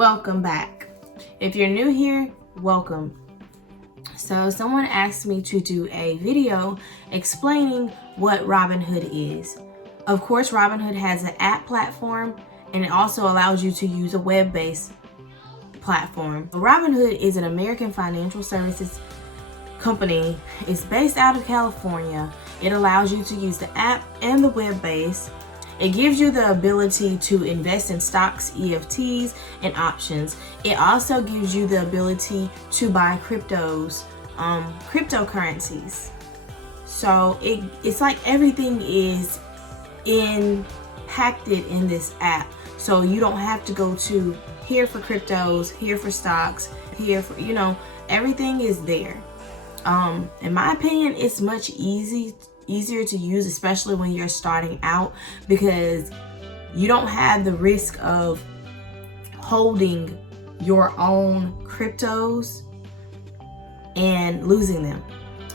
Welcome back. If you're new here, welcome. So someone asked me to do a video explaining what Robinhood is. Of course, Robinhood has an app platform, and it also allows you to use a web-based platform. Robinhood is an American financial services company. It's based out of California. It allows you to use the app and the web-based. It gives you the ability to invest in stocks, EFTs, and options. It also gives you the ability to buy cryptocurrencies. So it's like everything is impacted in this app. So you don't have to go to here for cryptos, here for stocks, here for, everything is there. In my opinion, it's much easier to use, especially when you're starting out, because you don't have the risk of holding your own cryptos and losing them.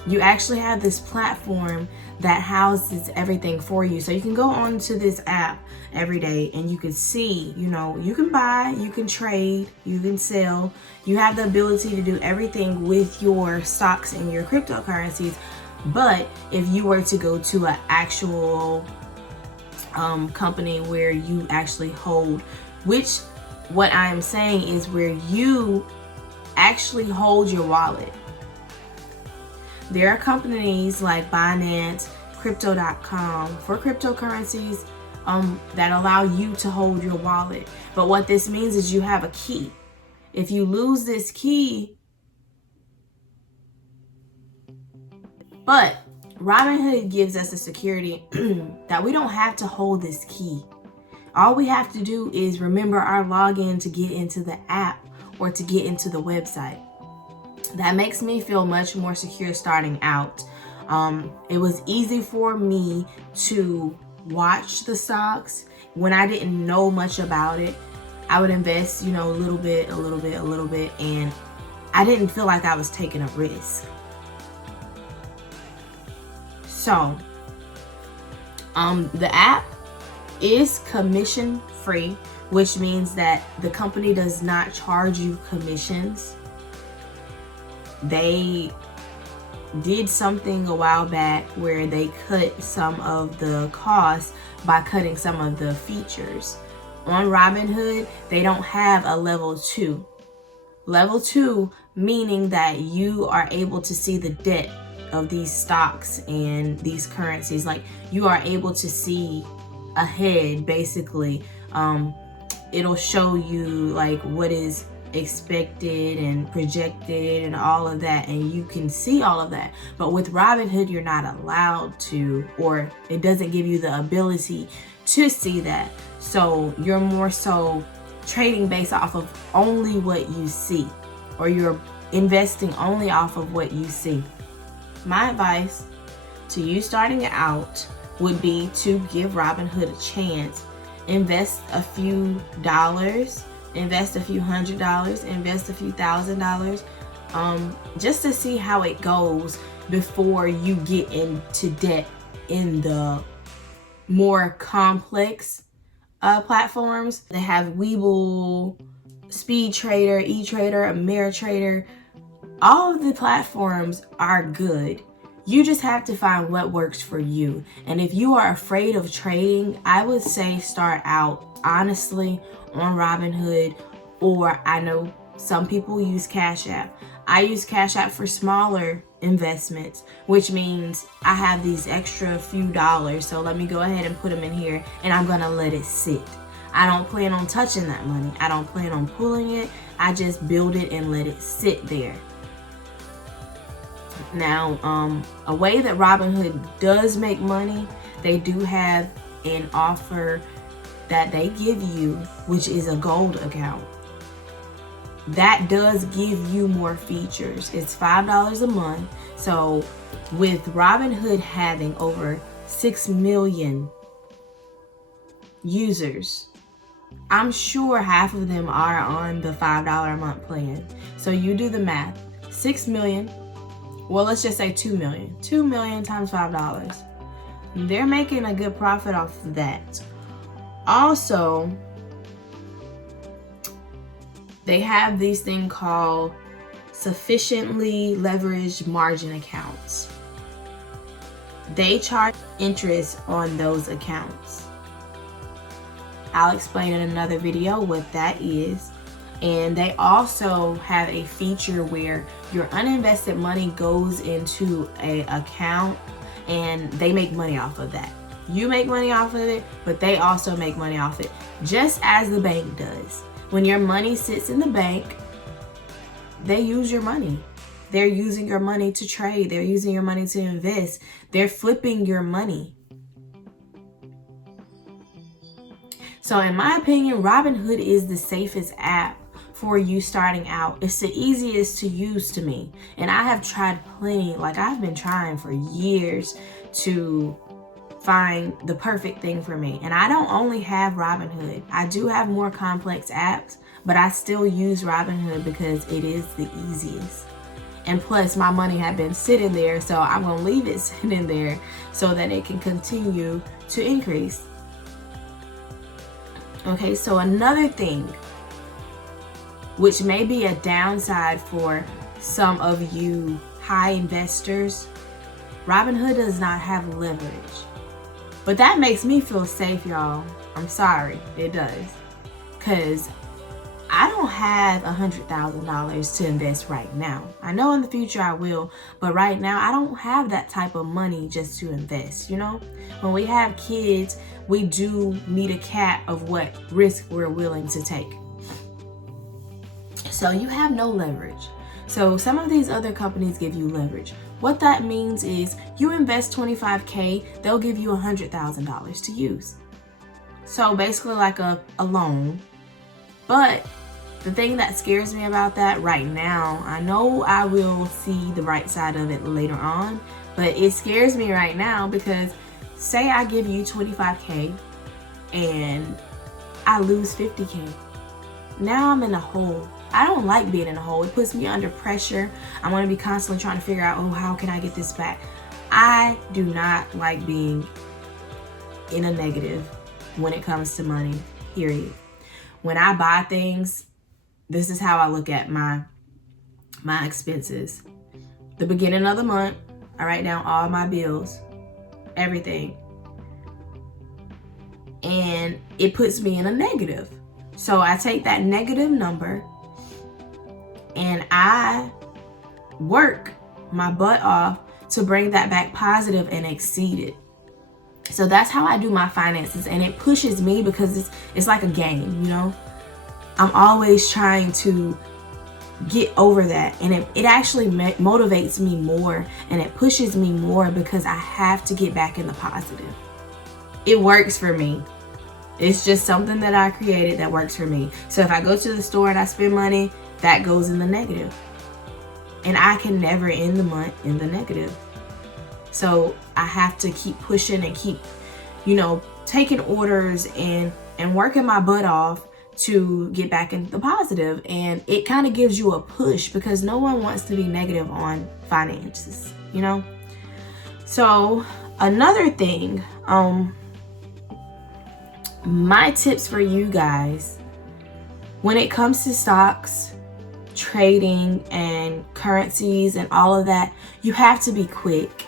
You actually have this platform that houses everything for you. So you can go onto this app every day and you can see, you can buy, you can trade, you can sell. You have the ability to do everything with your stocks and your cryptocurrencies. But if you were to go to an actual company where you actually hold, which what I am saying is where you actually hold your wallet. There are companies like Binance, Crypto.com for cryptocurrencies that allow you to hold your wallet. But what this means is you have a key. If you lose this key, but Robinhood gives us the security that we don't have to hold this key. All we have to do is remember our login to get into the app or to get into the website. That makes me feel much more secure starting out. It was easy for me to watch the stocks when I didn't know much about it. I would invest, a little bit, and I didn't feel like I was taking a risk. So, the app is commission free, which means that the company does not charge you commissions. They did something a while back where they cut some of the costs by cutting some of the features. On Robinhood, they don't have a level 2. Level 2 meaning that you are able to see the debt of these stocks and these currencies. Like, you are able to see ahead, basically. It'll show you like what is expected and projected and all of that, and you can see all of that. But with Robinhood, you're not allowed to, or it doesn't give you the ability to see that. So you're more so trading based off of only what you see, or you're investing only off of what you see. My advice to you starting out would be to give Robinhood a chance. Invest a few dollars, invest a few $100, invest a few $1,000, just to see how it goes before you get into debt in the more complex platforms. They have Webull, Speed Trader, eTrader, Ameritrader. All of the platforms are good. You just have to find what works for you. And if you are afraid of trading, I would say start out honestly on Robinhood, or I know some people use Cash App. I use Cash App for smaller investments, which means I have these extra few dollars. So let me go ahead and put them in here, and I'm gonna let it sit. I don't plan on touching that money. I don't plan on pulling it. I just build it and let it sit there. Now, a way that Robinhood does make money, they do have an offer that they give you, which is a gold account. That does give you more features. It's $5 a month. So with Robinhood having over 6 million users, I'm sure half of them are on the $5 a month plan. So you do the math. 6 million. Well, let's just say 2 million. 2 million times $5. They're making a good profit off of that. Also, They have these things called sufficiently leveraged margin accounts. They charge interest on those accounts. I'll explain in another video what that is. And they also have a feature where your uninvested money goes into an account and they make money off of that. You make money off of it, but they also make money off it, just as the bank does. When your money sits in the bank, they use your money. They're using your money to trade. They're using your money to invest. They're flipping your money. So in my opinion, Robinhood is the safest app for you starting out. It's the easiest to use to me. And I have tried plenty, like I've been trying for years to find the perfect thing for me. And I don't only have Robinhood. I do have more complex apps, but I still use Robinhood because it is the easiest. And plus my money had been sitting there, so I'm gonna leave it sitting there so that it can continue to increase. Okay, so another thing, which may be a downside for some of you high investors, Robinhood does not have leverage. But that makes me feel safe, y'all. I'm sorry, it does. Because I don't have $100,000 to invest right now. I know in the future I will, but right now I don't have that type of money just to invest, you know? When we have kids, we do need a cap of what risk we're willing to take. So you have no leverage. So some of these other companies give you leverage. What that means is you invest $25K, they'll give you $100,000 to use. So basically like a loan. But the thing that scares me about that right now, I know I will see the right side of it later on, but it scares me right now because say I give you $25K and I lose $50K. Now I'm in a hole. I don't like being in a hole. It puts me under pressure. I want to be constantly trying to figure out, oh, how can I get this back? I do not like being in a negative when it comes to money, period. When I buy things, this is how I look at my expenses. The beginning of the month, I write down all my bills, everything. And it puts me in a negative. So I take that negative number and I work my butt off to bring that back positive and exceed it. So that's how I do my finances, and it pushes me because it's like a game, you know? I'm always trying to get over that, and it actually motivates me more, and it pushes me more because I have to get back in the positive. It works for me. It's just something that I created that works for me. So if I go to the store and I spend money, that goes in the negative. And I can never end the month in the negative. So I have to keep pushing and keep, you know, taking orders and working my butt off to get back in the positive. And it kind of gives you a push because no one wants to be negative on finances, you know? So another thing, my tips for you guys, when it comes to stocks, trading, and currencies and all of that, you have to be quick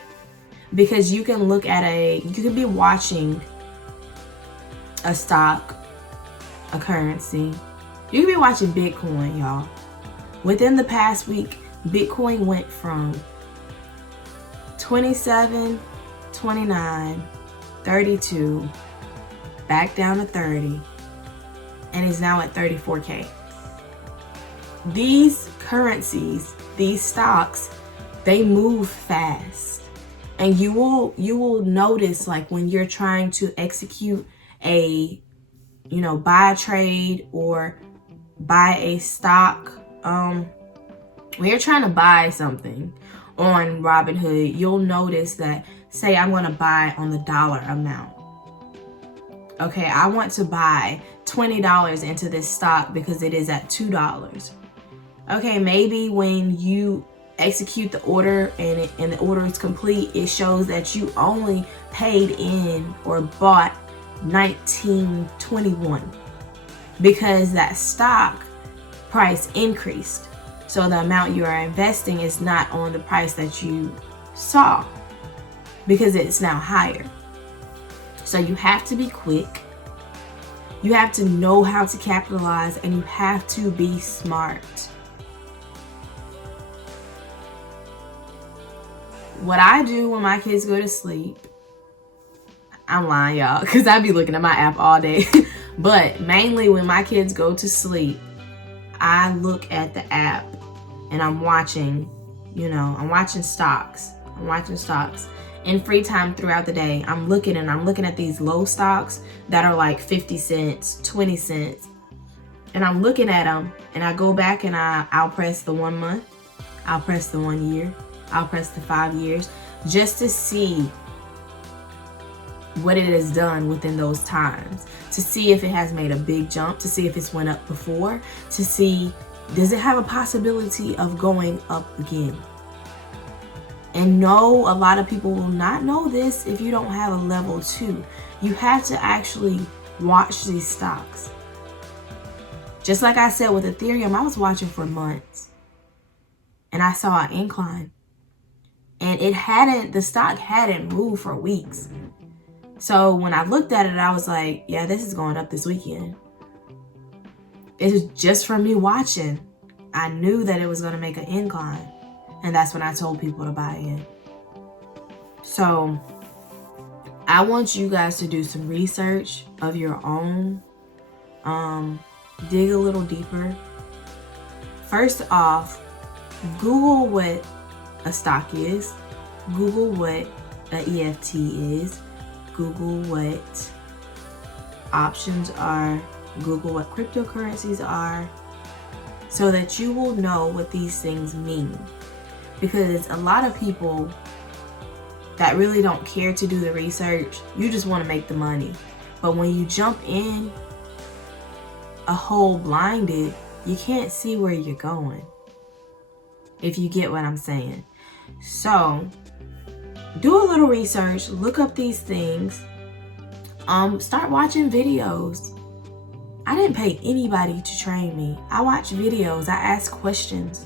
because you can look at you can be watching a stock, a currency. You can be watching Bitcoin, y'all. Within the past week, Bitcoin went from 27, 29, 32, back down to 30, and is now at 34K. These currencies, these stocks, they move fast. And you will notice, like, when you're trying to execute a, you know, buy a trade or buy a stock, when you're trying to buy something on Robinhood, you'll notice that, say I'm going to buy on the dollar amount. Okay, I want to buy $20 into this stock because it is at $2. Okay, maybe when you execute the order and the order is complete, it shows that you only paid in or bought $19.21 because that stock price increased. So the amount you are investing is not on the price that you saw, because it's now higher. So you have to be quick. You have to know how to capitalize, and you have to be smart. What I do when my kids go to sleep, I'm lying, y'all, because I be looking at my app all day. But mainly when my kids go to sleep, I look at the app and I'm watching, I'm watching stocks. In free time throughout the day, I'm looking at these low stocks that are like 50 cents, 20 cents. And I'm looking at them, and I go back and I'll press the 1 month, I'll press the 1 year, I'll press the 5 years, just to see what it has done within those times, to see if it has made a big jump, to see if it's went up before, to see, does it have a possibility of going up again? And no, a lot of people will not know this if you don't have a level 2. You have to actually watch these stocks. Just like I said with Ethereum, I was watching for months and I saw an incline, and the stock hadn't moved for weeks. So when I looked at it, I was like, yeah, this is going up this weekend. It was just from me watching. I knew that it was going to make an incline. And that's when I told people to buy in. So I want you guys to do some research of your own. Dig a little deeper. First off, Google what a stock is. Google what an EFT is. Google what options are. Google what cryptocurrencies are, so that you will know what these things mean. Because a lot of people that really don't care to do the research, you just want to make the money. But when you jump in a hole blinded, you can't see where you're going, if you get what I'm saying. So do a little research, look up these things, start watching videos. I didn't pay anybody to train me. I watch videos, I ask questions.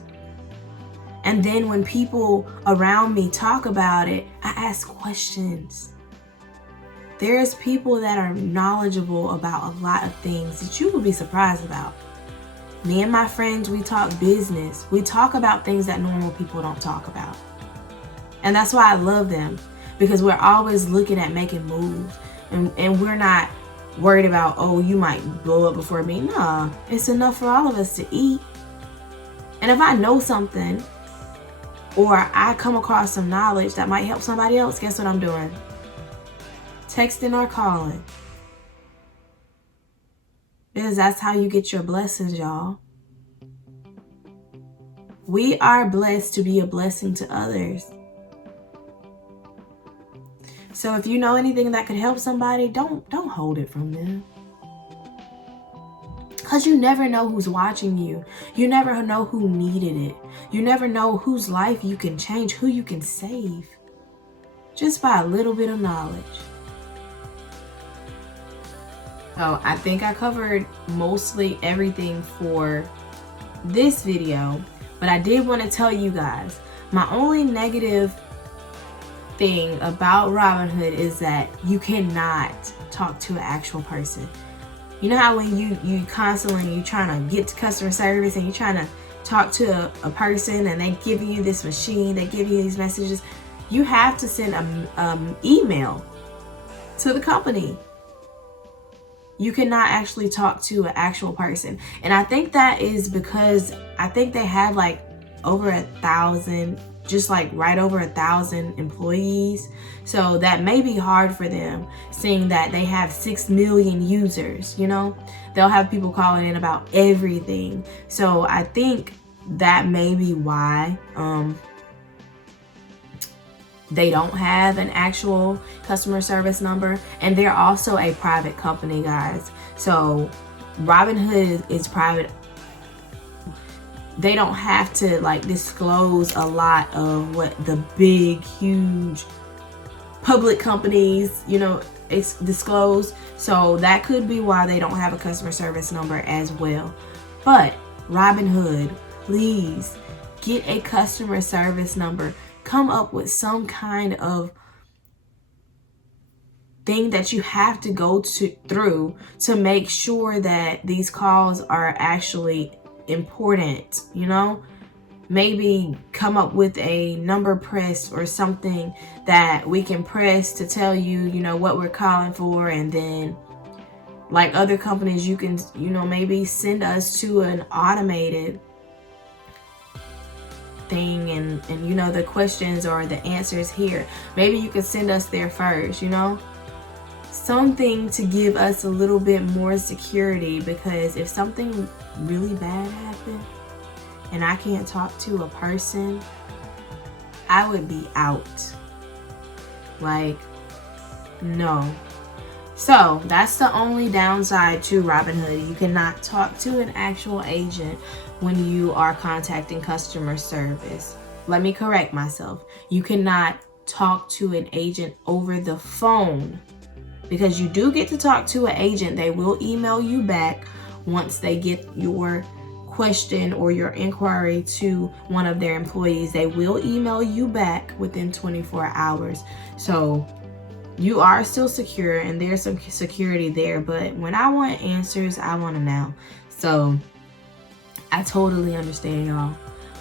And then when people around me talk about it, I ask questions. There's people that are knowledgeable about a lot of things that you will be surprised about. Me and my friends, we talk business. We talk about things that normal people don't talk about. And that's why I love them, because we're always looking at making moves. And we're not worried about, oh, you might blow up before me. Nah, it's enough for all of us to eat. And if I know something, or I come across some knowledge that might help somebody else, guess what I'm doing? Texting or calling. Because that's how you get your blessings, y'all. We are blessed to be a blessing to others. So if you know anything that could help somebody, don't hold it from them. Because you never know who's watching you. You never know who needed it. You never know whose life you can change, who you can save, just by a little bit of knowledge. So I think I covered mostly everything for this video, but I did want to tell you guys, my only negative thing about Robinhood is that you cannot talk to an actual person. You know how when you constantly, you trying to get to customer service and you're trying to talk to a person and they give you this machine, they give you these messages. You have to send an email to the company. You cannot actually talk to an actual person. And I think that is because I think they have like over 1,000, just like right over 1,000 employees. So that may be hard for them, seeing that they have 6 million users, you know? They'll have people calling in about everything. So I think that may be why they don't have an actual customer service number. And they're also a private company, guys. So Robinhood is private. They don't have to like disclose a lot of what the big, huge public companies, you know, disclose. So that could be why they don't have a customer service number as well. But Robinhood, please get a customer service number. Come up with some kind of thing that you have to go through to make sure that these calls are actually important, you know? Maybe come up with a number press or something that we can press to tell you, you know, what we're calling for. And then like other companies, you can, you know, maybe send us to an automated thing and you know, the questions or the answers here. Maybe you can send us there first, you know? Something to give us a little bit more security, because if something really bad happened and I can't talk to a person, I would be out. Like, no. So that's the only downside to Robinhood. You cannot talk to an actual agent when you are contacting customer service. Let me correct myself. You cannot talk to an agent over the phone, because you do get to talk to an agent. They will email you back once they get your question or your inquiry to one of their employees. They will email you back within 24 hours. So you are still secure and there's some security there. But when I want answers, I want them now. So I totally understand, y'all.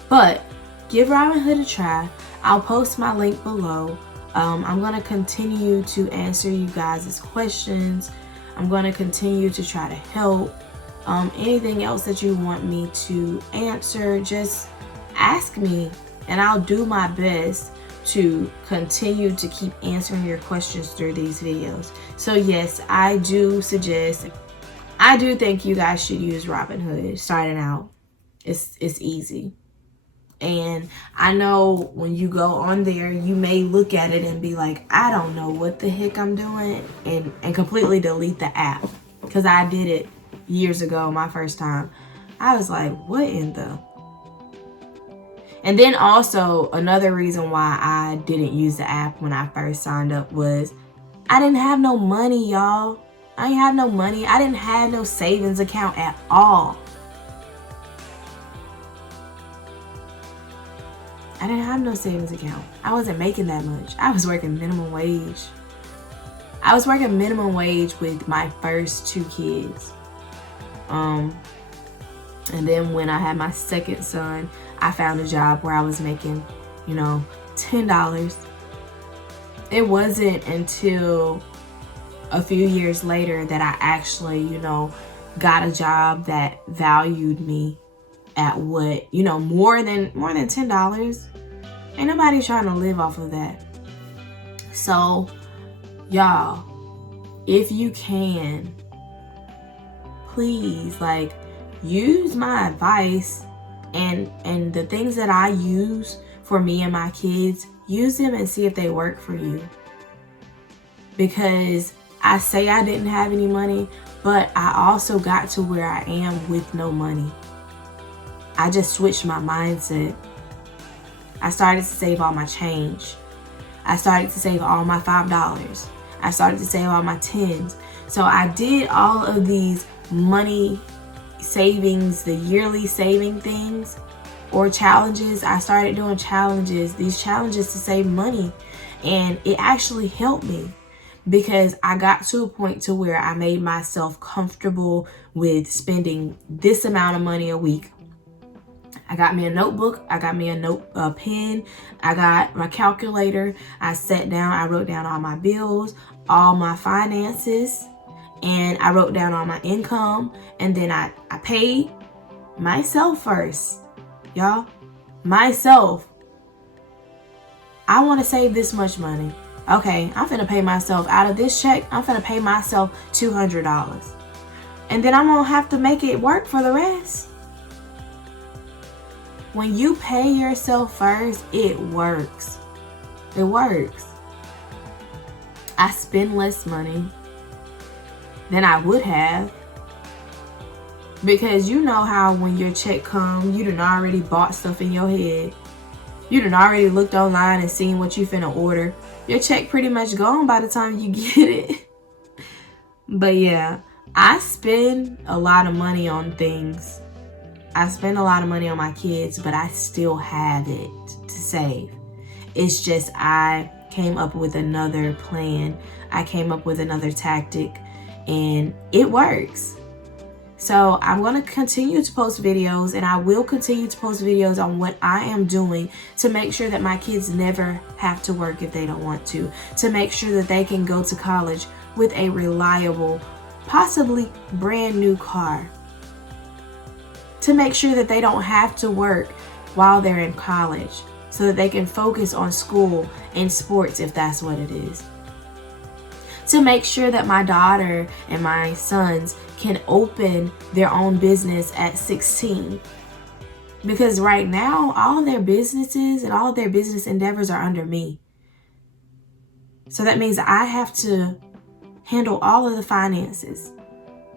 But give Robinhood a try. I'll post my link below. I'm going to continue to answer you guys' questions. I'm going to continue to try to help. Anything else that you want me to answer, just ask me and I'll do my best to continue to keep answering your questions through these videos. So yes, I do think you guys should use Robinhood starting out. It's easy. And I know when you go on there, you may look at it and be like, I don't know what the heck I'm doing, and completely delete the app. Because I did it years ago, my first time. I was like, what in the... And then also another reason why I didn't use the app when I first signed up was I didn't have no money, y'all. I didn't have no money. I didn't have no savings account at all. I didn't have no savings account. I wasn't making that much. I was working minimum wage. I was working minimum wage with my first 2 kids. And then when I had my second son, I found a job where I was making, you know, $10. It wasn't until a few years later that I actually, you know, got a job that valued me at what, you know, more than $10. Ain't nobody trying to live off of that. So y'all, if you can, please, like, use my advice and the things that I use for me and my kids, use them and see if they work for you. Because I say I didn't have any money, but I also got to where I am with no money. I just switched my mindset. I started to save all my change. I started to save all my $5. I started to save all my 10s. So I did all of these money savings, the yearly saving things or challenges. I started doing challenges, these challenges to save money. And it actually helped me because I got to a point to where I made myself comfortable with spending this amount of money a week. I got me a notebook, I got me a pen, I got my calculator. I sat down, I wrote down all my bills, all my finances, and I wrote down all my income. And then I paid myself first, y'all. Myself. I want to save this much money. Okay, I'm finna pay myself out of this check. I'm finna pay myself $200. And then I'm gonna have to make it work for the rest. When you pay yourself first, it works. It works. I spend less money than I would have. Because you know how when your check comes, you done already bought stuff in your head. You done already looked online and seen what you finna order. Your check pretty much gone by the time you get it. But yeah, I spend a lot of money on things. I spend a lot of money on my kids, but I still have it to save. It's just I came up with another plan. I came up with another tactic, and it works. So I'm going to continue to post videos, and I will continue to post videos on what I am doing to make sure that my kids never have to work if they don't want to make sure that they can go to college with a reliable, possibly brand new car, to make sure that they don't have to work while they're in college, so that they can focus on school and sports if that's what it is. To make sure that my daughter and my sons can open their own business at 16. Because right now, all of their businesses and all of their business endeavors are under me. So that means I have to handle all of the finances.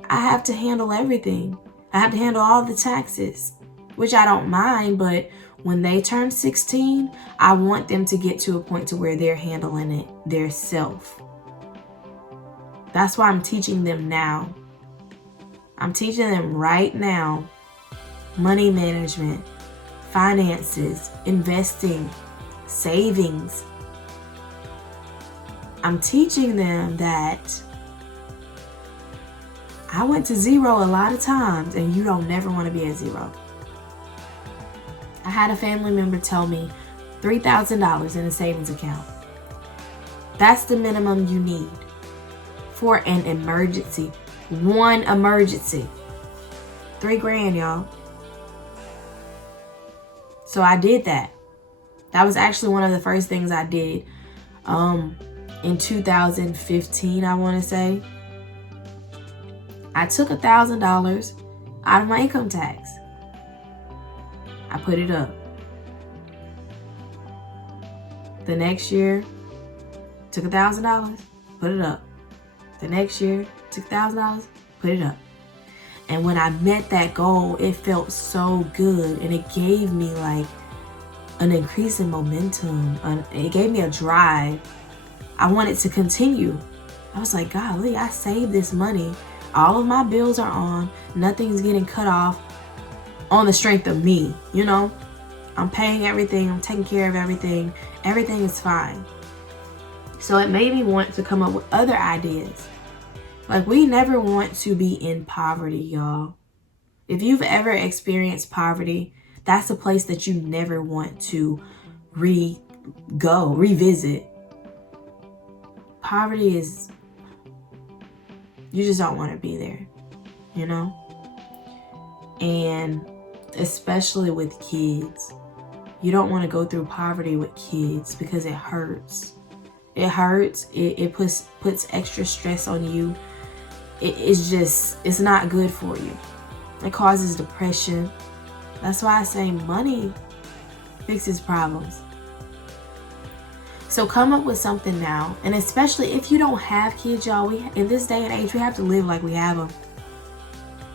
I have to handle everything. I have to handle all the taxes, which I don't mind, but when they turn 16, I want them to get to a point to where they're handling it themselves. That's why I'm teaching them now. I'm teaching them right now money management, finances, investing, savings. I'm teaching them that I went to zero a lot of times, and you don't never want to be at zero. I had a family member tell me $3,000 in a savings account. That's the minimum you need for an emergency. One emergency. $3,000, y'all. So I did that. That was actually one of the first things I did in 2015, I want to say. I took $1,000 out of my income tax. I put it up. The next year, took $1,000, put it up. The next year, took $1,000, put it up. And when I met that goal, it felt so good, and it gave me like an increase in momentum. It gave me a drive. I wanted to continue. I was like, golly, I saved this money. All of my bills are on. Nothing's getting cut off on the strength of me, you know? I'm paying everything. I'm taking care of everything. Everything is fine. So it made me want to come up with other ideas. Like, we never want to be in poverty, y'all. If you've ever experienced poverty, that's a place that you never want to revisit. Poverty is, you just don't want to be there, you know? And especially with kids, you don't want to go through poverty with kids because it hurts. It hurts. It puts extra stress on you. It's not good for you. It causes depression. That's why I say money fixes problems. So come up with something now. And especially if you don't have kids, y'all, in this day and age, we have to live like we have them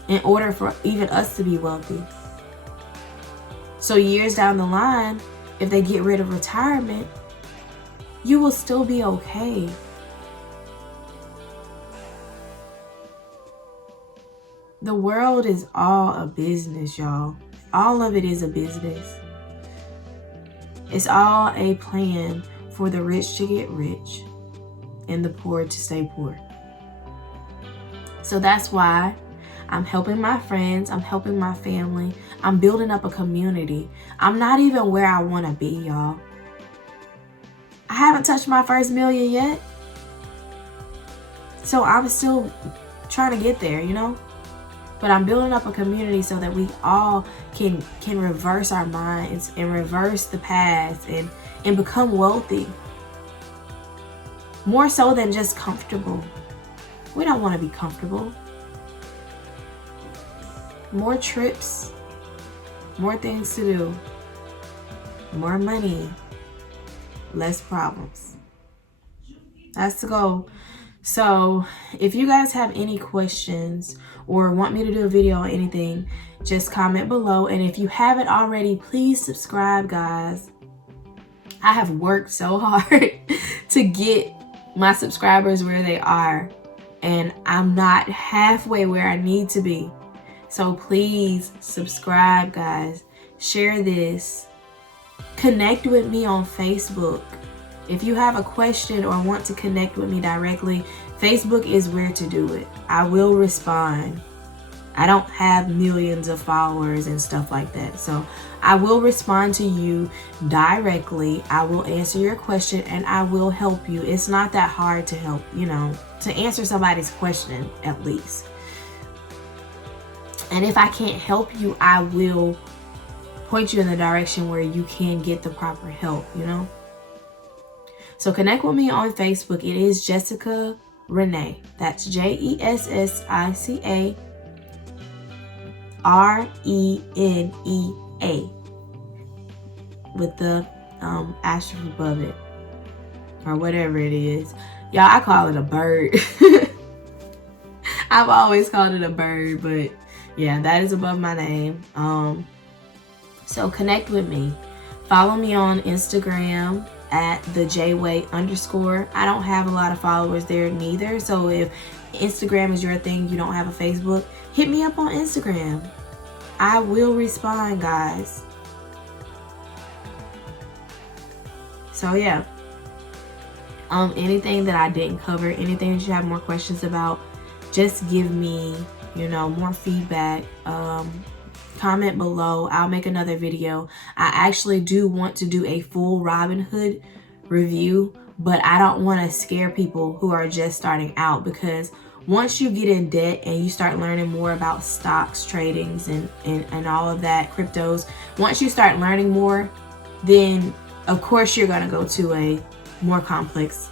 in order for even us to be wealthy. So years down the line, if they get rid of retirement, you will still be okay. The world is all a business, y'all. All of it is a business. It's all a plan for the rich to get rich and the poor to stay poor. So that's why I'm helping my friends. I'm helping my family. I'm building up a community. I'm not even where I want to be, y'all. I haven't touched my first million yet. So I'm still trying to get there, you know? But I'm building up a community so that we all can reverse our minds and reverse the past and become wealthy. More so than just comfortable. We don't want to be comfortable. More trips, more things to do, more money, less problems. That's the goal. So if you guys have any questions or want me to do a video on anything, just comment below. And if you haven't already, please subscribe, guys. I have worked so hard to get my subscribers where they are, and I'm not halfway where I need to be. So please subscribe, guys. Share this. Connect with me on Facebook. If you have a question or want to connect with me directly, Facebook is where to do it. I will respond. I don't have millions of followers and stuff like that. So I will respond to you directly. I will answer your question and I will help you. It's not that hard to help, to answer somebody's question at least. And if I can't help you, I will point you in the direction where you can get the proper help, So connect with me on Facebook. It is Jessica Renee. That's JESSICA RENEA with the asterisk above it or whatever it is. Y'all, I call it a bird. I've always called it a bird, but yeah, that is above my name. So connect with me. Follow me on Instagram at @thejway_. I don't have a lot of followers there neither. So if Instagram is your thing, you don't have a Facebook, hit me up on Instagram. I will respond, guys. So yeah. Anything that I didn't cover, anything that you have more questions about, just give me, more feedback. Comment below. I'll make another video. I actually do want to do a full Robinhood review, but I don't want to scare people who are just starting out, because once you get in debt and you start learning more about stocks, tradings, and all of that, cryptos, once you start learning more, then of course you're going to go to a more complex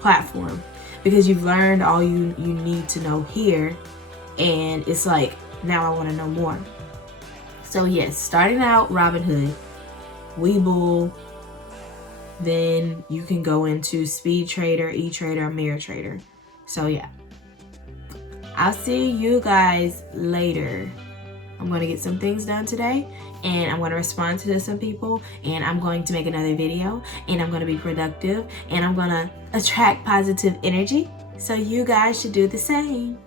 platform, because you've learned all you need to know here, and it's like, now I want to know more. So yes, starting out Robinhood, Webull, then you can go into Speed Trader, E-Trader, Mirror Trader. So yeah, I'll see you guys later. I'm going to get some things done today, and I'm going to respond to some people, and I'm going to make another video, and I'm going to be productive, and I'm going to attract positive energy. So you guys should do the same.